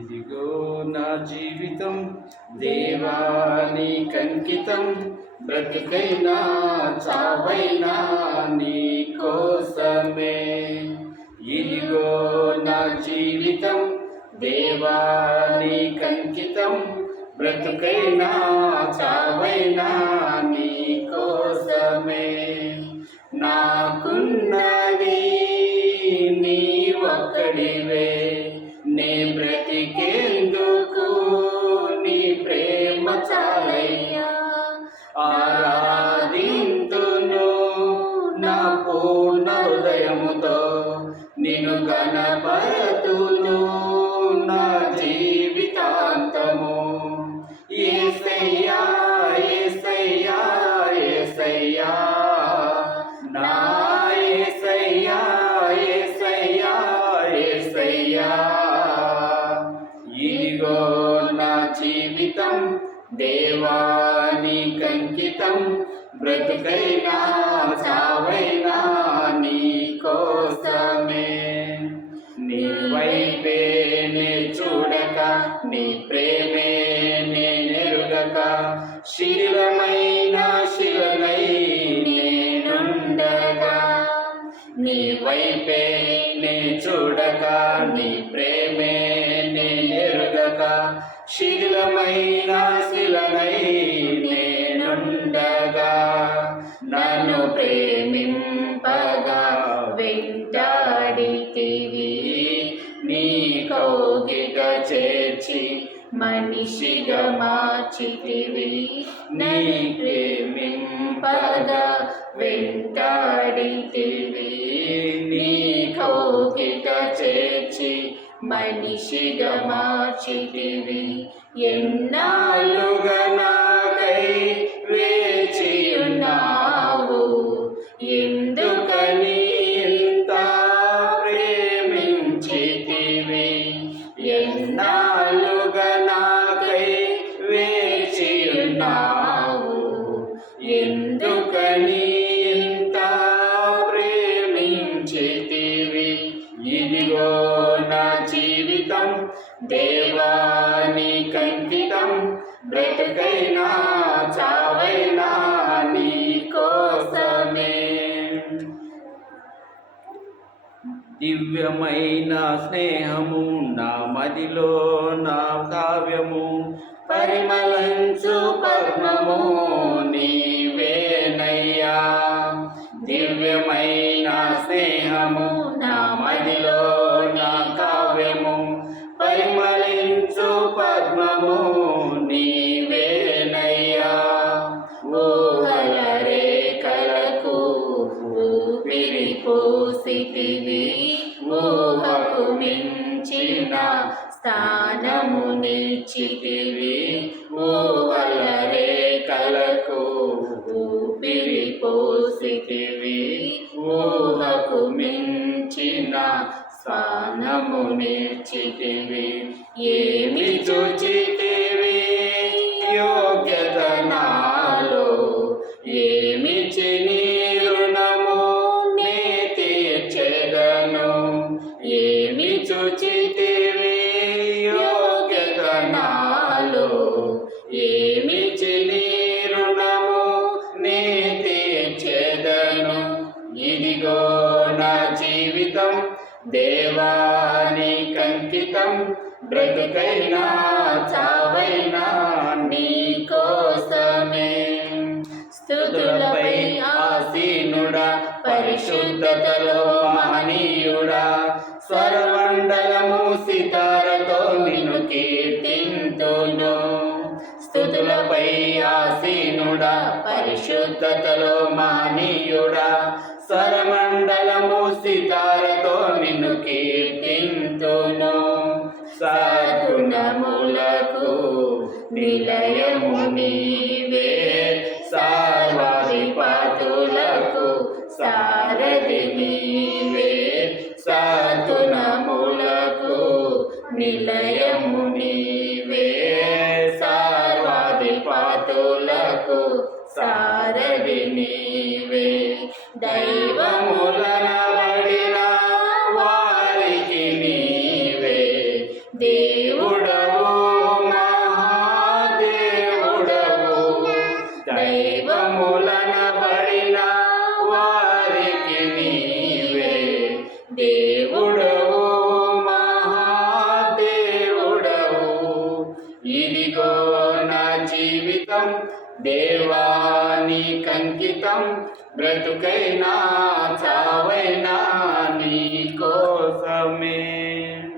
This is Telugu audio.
ఇదిగో నా జీవితం దేవానికంకితం, బ్రతుకైనా చావైనా నీ కోసమే. ఇదిగో నా జీవితం దేవానికంకితం, బ్రతుకైనా చావైనా నీ కోసమే. నాకున్నది నీ ఒక్కడివే, నే బ్రతికేందుకు నీ ప్రేమ చాలయ్యా. ఆరాధింతును నా పూర్ణ హృదయముతో, నిన్ను గణపరతును నా జీవితాంతము. యేసయ్యా యేసయ్యా యేసయ్యా, నా యేసయ్యా యేసయ్యా యేసయ్యా. ఇదిగో నా జీవితం దేవానికంకితం, బ్రతుకైనా చావైనా నీ కోసమే. నీ వైపే నే చూడక, నీ ప్రేమే నేనెరుగక, శిలమైన శిలనై నేనుండగా. నీ వైపే నే చూడక, నీ ప్రేమే నేనెరుగక, శిలమైన శిలనై నేనుండగా. నన్ను ప్రేమింపగా వెంటాడితివి, నీ కౌగిట చేర్చి మనిషిగా మార్చితివి. నీ ప్రేమింపగా వెంటాడితివి, నీ కౌగిట చేర్చి మనిషిగా మార్చితివి. ఎన్నాళ్ళుగా నాకై వేచియున్నావు, ఎందుకని ఇంత ప్రేమించితివి. ఎన్నాళ్ళుగా నాకై వేచియున్నావు, ఎందుకని ఇంత ప్రేమించితివి. ఇదిగో నా జీవితం దేవానికంకితం, బ్రతుకైనా చావైనా నీ కోసమే. దివ్యమైన స్నేహము నా మదిలో నా కావ్యము, పరిమళించు పద్మము నీవేనయ్యా. దివ్యమైన స్నేహము నా మదిలో నా కావ్యము, పరిమళించు పద్మము నీవేనయ్యా. ఊహల రేఖలకు ఊపిరి పోసితివి, ఊహకు మించిన స్థానము నిచ్చితివి. ఊహల రేఖలకు ఊపిరి పోసితివి, ఊహకు మించిన స్థానము నిచ్చితివి. ఏమి చూచితివి యోగ్యత నాలో, ఏమిచ్చి నీ రుణము నే తీర్చెదను. ఏమి చూచితివి యోగ్యత నాలో, ఏమిచ్చి నీ రుణము నే తీర్చెదను. ఇదిగో నా జీవితం దేవానికంకితం, బ్రతుకైనా చావైనా నీ కోసమే. స్తుతులపై ఆసీనుడా, పరిశుద్ధతలో మహనీయుడా, స్వరమండలము సితారతో నిన్ను కీర్తింతును. స్తుతులపై ఆసీనుడా, పరిశుద్ధతలో మహనీయుడా, స్వరమండలము సితారతో నిన్ను కీర్తింతును. సద్గుణములకు నిలయము నీవే, సర్వాధిపతులకు సారథి నీవే. సద్గుణములకు నిలయము నీవే, సర్వాధిపతులకు సారథి నీవే. దైవములనబడిన వారికి నీవే దేవుడవైతివి, దైవములనబడిన వారికి నీవే దేవుడవు, మహాదేవుడవు. ఇదిగో నా జీవితం దేవానికి అంకితం, బ్రతుకైనా చావైనా నీ